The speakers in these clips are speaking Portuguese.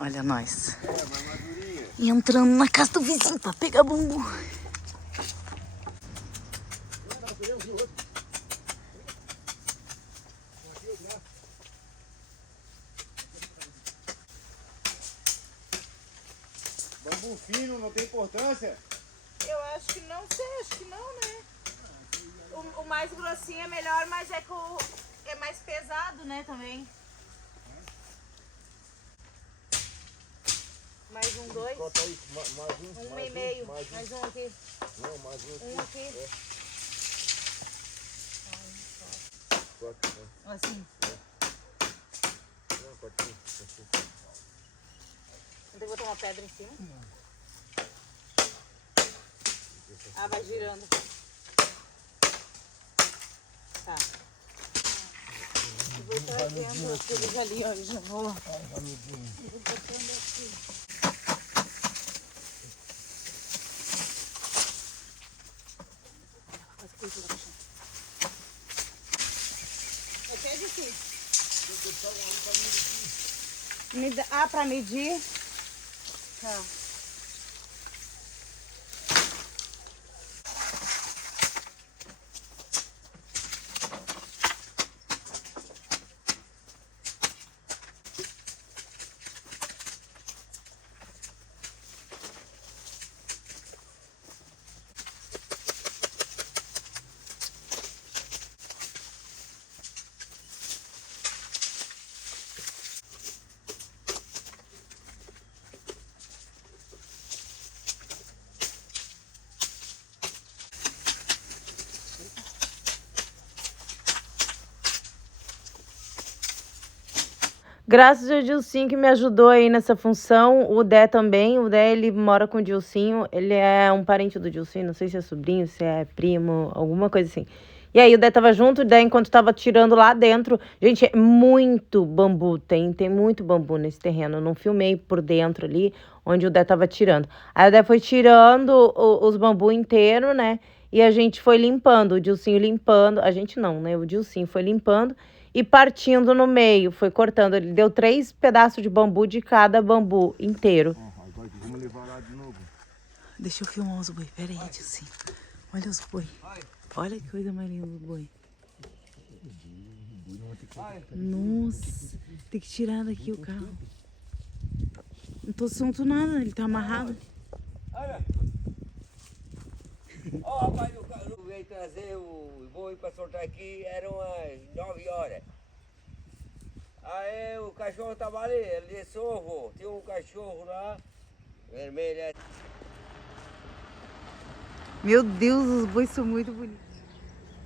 Olha nós. E entrando na casa do vizinho pra pegar bambu. Bambu fino não tem importância? Eu acho que não sei, acho que não, né? O mais grossinho é melhor, mas é mais pesado, né, também. Mais um, dois. Corta aí, mais um. Um e meio. Mais um aqui. Não, mais um aqui. Um aqui. Corta, Assim. não, corta aqui. Não tem que botar uma pedra em cima? Ah, vai girando. Tá. Eu vou trazendo aqueles ali, ó, já vou. Eu vou botando aqui. As coisas lá no chão. Esse é difícil. Pra medir? Tá. Graças ao Dilcinho que me ajudou aí nessa função, o Dé também. O Dé, ele mora com o Dilcinho, ele é um parente do Dilcinho, não sei se é sobrinho, se é primo, alguma coisa assim. E aí o Dé tava junto, o Dé enquanto tava tirando lá dentro, gente, é muito bambu, tem muito bambu nesse terreno, eu não filmei por dentro ali, onde o Dé tava tirando. Aí o Dé foi tirando os bambu inteiro, né, e a gente foi limpando, o Dilcinho limpando, a gente não, né, o Dilcinho foi limpando, e partindo no meio, foi cortando. Ele deu 3 pedaços de bambu de cada bambu inteiro. Agora vamos levar lá de novo. Deixa eu filmar os boi. Pera aí, Dilcinho. Olha os boi. Olha que coisa mais linda do boi. Nossa, tem que tirar daqui o carro. Não tô solto nada, ele tá amarrado. Olha! Ó, rapaz, eu veio trazer o boi pra soltar aqui, eram as 9 horas. Aí o cachorro tava ali, ele disse, ô vô, tinha um cachorro lá, vermelho. Meu Deus, os bois são muito bonitos.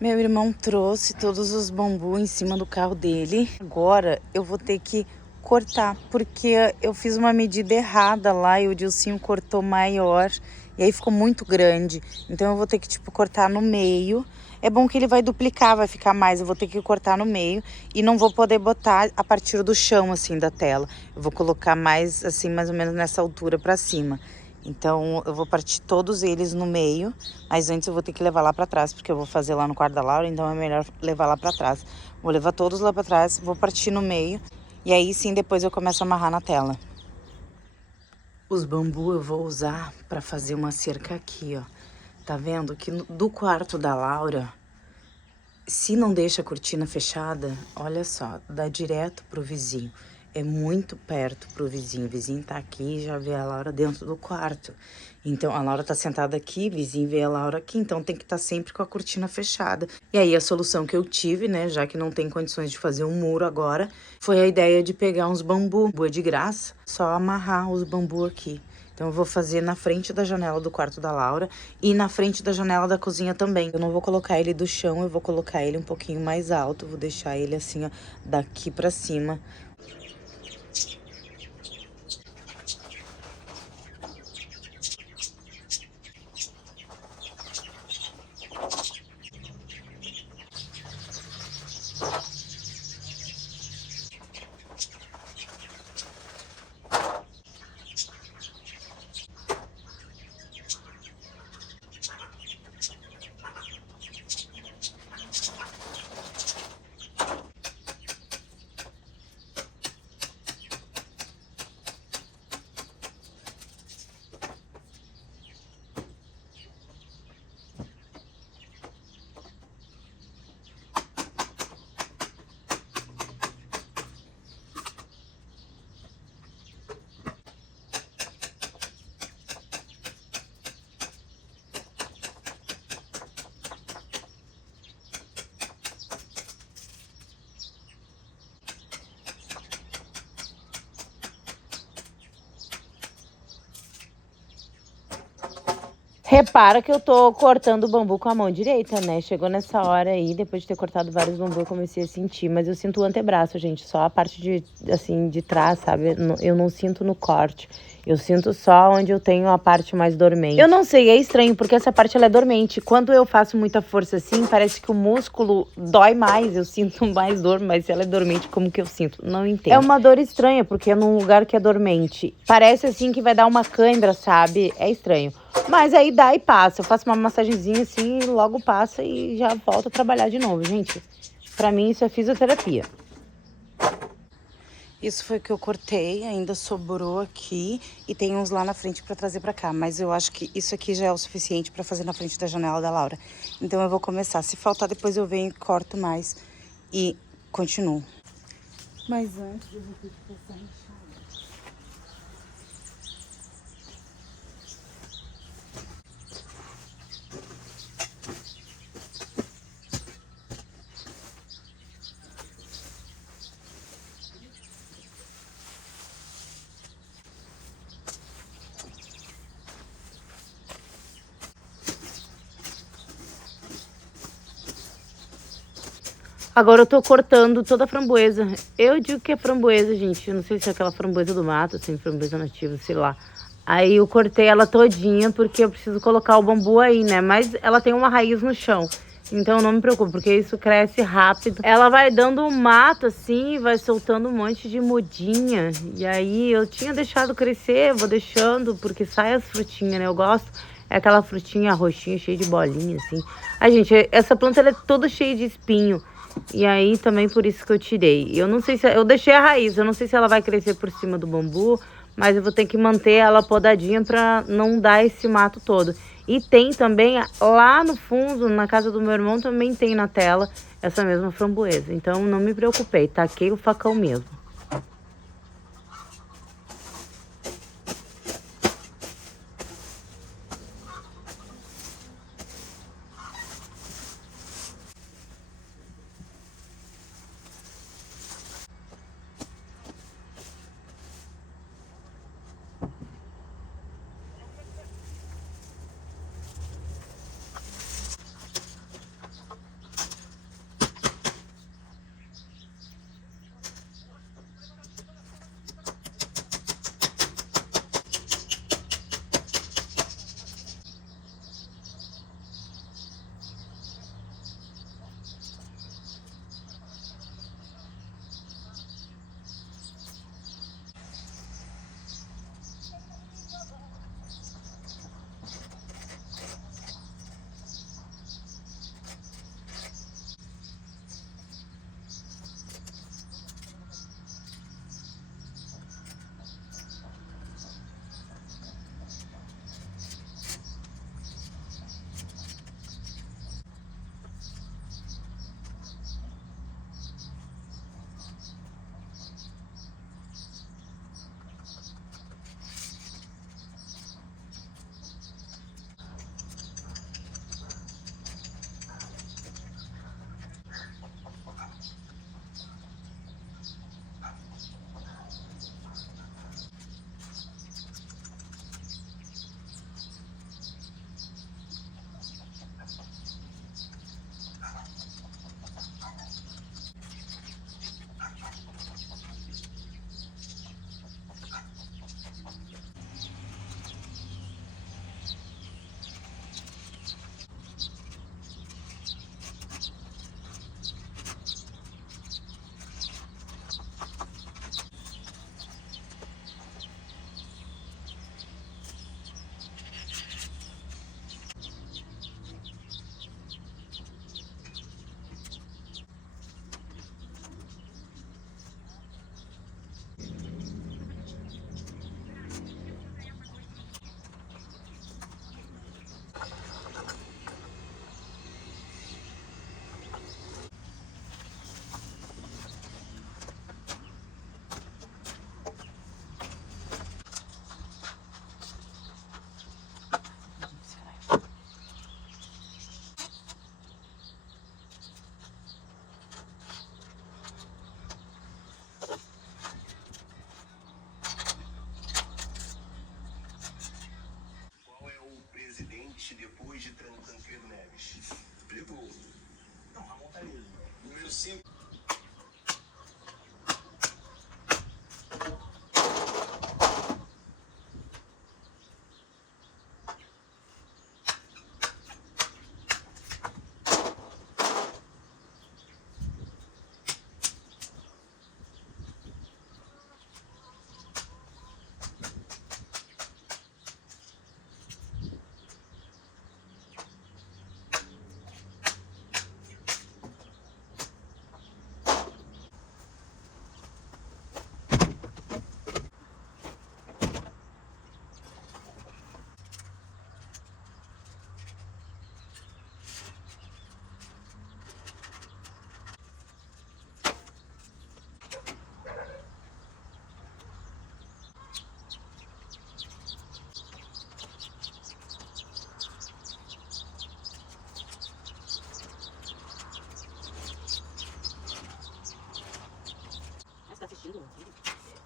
Meu irmão trouxe todos os bambus em cima do carro dele. Agora eu vou ter que cortar, porque eu fiz uma medida errada lá e o Dilcinho cortou maior. E aí ficou muito grande. Então eu vou ter que, tipo, cortar no meio. É bom que ele vai duplicar, vai ficar mais. Eu vou ter que cortar no meio e não vou poder botar a partir do chão, assim, da tela. Eu vou colocar mais, assim, mais ou menos nessa altura pra cima. Então eu vou partir todos eles no meio, mas antes eu vou ter que levar lá pra trás, porque eu vou fazer lá no quarto da Laura, então é melhor levar lá pra trás. Vou levar todos lá pra trás, vou partir no meio e aí sim depois eu começo a amarrar na tela. Os bambus eu vou usar pra fazer uma cerca aqui, ó. Tá vendo que do quarto da Laura, se não deixa a cortina fechada, olha só, dá direto pro vizinho. É muito perto pro vizinho. O vizinho tá aqui e já vê a Laura dentro do quarto. Então, a Laura tá sentada aqui, o vizinho vê a Laura aqui, então tem que estar sempre com a cortina fechada. E aí, a solução que eu tive, né, já que não tem condições de fazer um muro agora, foi a ideia de pegar uns bambu. Bambu é de graça, só amarrar os bambu aqui. Então, eu vou fazer na frente da janela do quarto da Laura e na frente da janela da cozinha também. Eu não vou colocar ele do chão, eu vou colocar ele um pouquinho mais alto. Vou deixar ele assim, ó, daqui pra cima. Repara que eu tô cortando o bambu com a mão direita, né? Chegou nessa hora aí, depois de ter cortado vários bambus, eu comecei a sentir. Mas eu sinto o antebraço, gente. Só a parte de, assim, de trás, sabe? Eu não sinto no corte. Eu sinto só onde eu tenho a parte mais dormente. Eu não sei, é estranho, porque essa parte ela é dormente. Quando eu faço muita força assim, parece que o músculo dói mais. Eu sinto mais dor, mas se ela é dormente, como que eu sinto? Não entendo. É uma dor estranha, porque é num lugar que é dormente. Parece assim que vai dar uma cãibra, sabe? É estranho. Mas aí dá e passa. Eu faço uma massagenzinha assim, logo passa e já volto a trabalhar de novo, gente. Pra mim isso é fisioterapia. Isso foi o que eu cortei, ainda sobrou aqui e tem uns lá na frente pra trazer pra cá. Mas eu acho que isso aqui já é o suficiente pra fazer na frente da janela da Laura. Então eu vou começar. Se faltar, depois eu venho e corto mais e continuo. Mas antes eu vou ter que passar enxada. Agora eu tô cortando toda a framboesa. Eu digo que é framboesa, gente. Eu não sei se é aquela framboesa do mato, assim, framboesa nativa, sei lá. Aí eu cortei ela todinha porque eu preciso colocar o bambu aí, né? Mas ela tem uma raiz no chão. Então não me preocupe, porque isso cresce rápido. Ela vai dando um mato assim, vai soltando um monte de mudinha. E aí eu tinha deixado crescer, vou deixando, porque sai as frutinhas, né? Eu gosto. É aquela frutinha roxinha, cheia de bolinha, assim. Ai, gente, essa planta ela é toda cheia de espinho. E aí também por isso que eu tirei. Eu não sei se... Eu deixei a raiz, eu não sei se ela vai crescer por cima do bambu, mas eu vou ter que manter ela podadinha pra não dar esse mato todo. E tem também, lá no fundo, na casa do meu irmão, também tem na tela essa mesma framboesa. Então não me preocupei, taquei o facão mesmo. depois de treino tranquilo, Neves. Pegou. Não, Ramon tá liso. Número 5.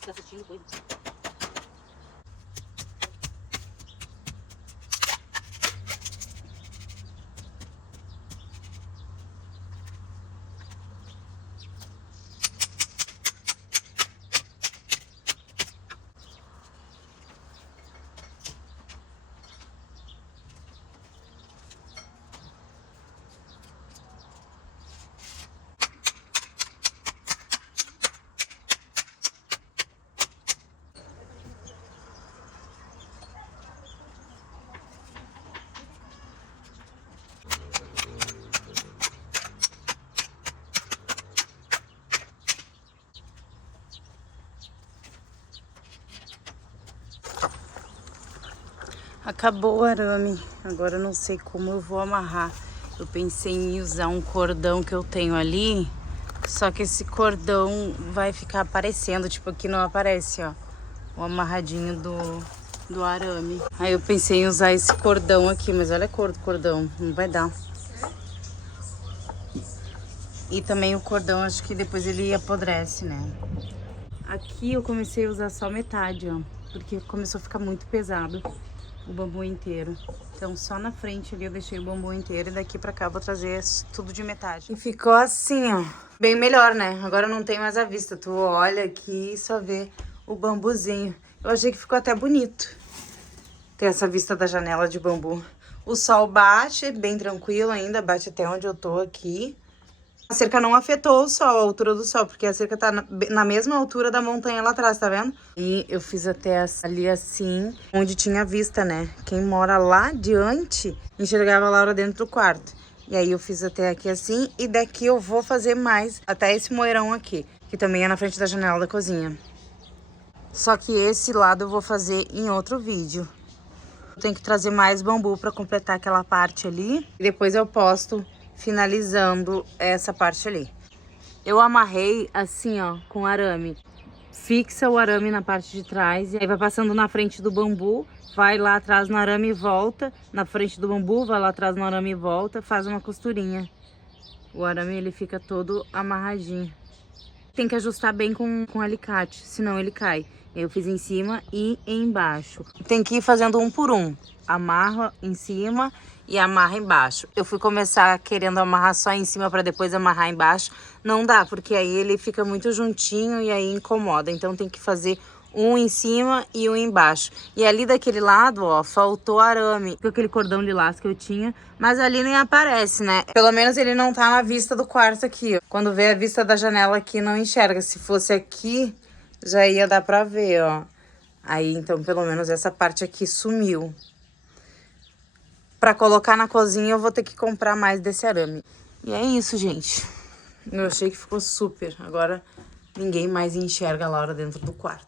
Tá assistindo coisa. Acabou o arame, agora eu não sei como eu vou amarrar. Eu pensei em usar um cordão que eu tenho ali, só que esse cordão vai ficar aparecendo, tipo aqui não aparece, ó, o amarradinho do arame. Aí eu pensei em usar esse cordão aqui, mas olha a cor do cordão, não vai dar. E também o cordão, acho que depois ele apodrece, né? Aqui eu comecei a usar só metade, ó, porque começou a ficar muito pesado o bambu inteiro. Então só na frente ali eu deixei o bambu inteiro e daqui pra cá eu vou trazer tudo de metade. E ficou assim, ó. Bem melhor, né? Agora não tem mais a vista. Tu olha aqui e só vê o bambuzinho. Eu achei que ficou até bonito ter essa vista da janela de bambu. O sol bate, bem tranquilo ainda, bate até onde eu tô aqui. A cerca não afetou o sol, a altura do sol, porque a cerca tá na mesma altura da montanha lá atrás, tá vendo? E eu fiz até ali assim, onde tinha vista, né? Quem mora lá adiante enxergava a Laura dentro do quarto. E aí eu fiz até aqui assim, e daqui eu vou fazer mais até esse moeirão aqui, que também é na frente da janela da cozinha. Só que esse lado eu vou fazer em outro vídeo. Eu tenho que trazer mais bambu pra completar aquela parte ali, e depois eu posto finalizando essa parte ali. Eu amarrei assim, ó, com arame. Fixa o arame na parte de trás e aí vai passando na frente do bambu, vai lá atrás no arame e volta, na frente do bambu, vai lá atrás no arame e volta, faz uma costurinha. O arame ele fica todo amarradinho. Tem que ajustar bem com alicate, senão ele cai. Eu fiz em cima e embaixo. Tem que ir fazendo um por um. Amarra em cima e amarra embaixo. Eu fui começar querendo amarrar só em cima para depois amarrar embaixo. Não dá, porque aí ele fica muito juntinho e aí incomoda. Então tem que fazer um em cima e um embaixo. E ali daquele lado, ó, faltou arame. Com aquele cordão lilás que eu tinha, mas ali nem aparece, né? Pelo menos ele não tá na vista do quarto aqui, ó. Quando vê a vista da janela aqui, não enxerga. Se fosse aqui, já ia dar pra ver, ó. Aí, então, pelo menos essa parte aqui sumiu. Pra colocar na cozinha, eu vou ter que comprar mais desse arame. E é isso, gente. Eu achei que ficou super. Agora, ninguém mais enxerga a Laura dentro do quarto.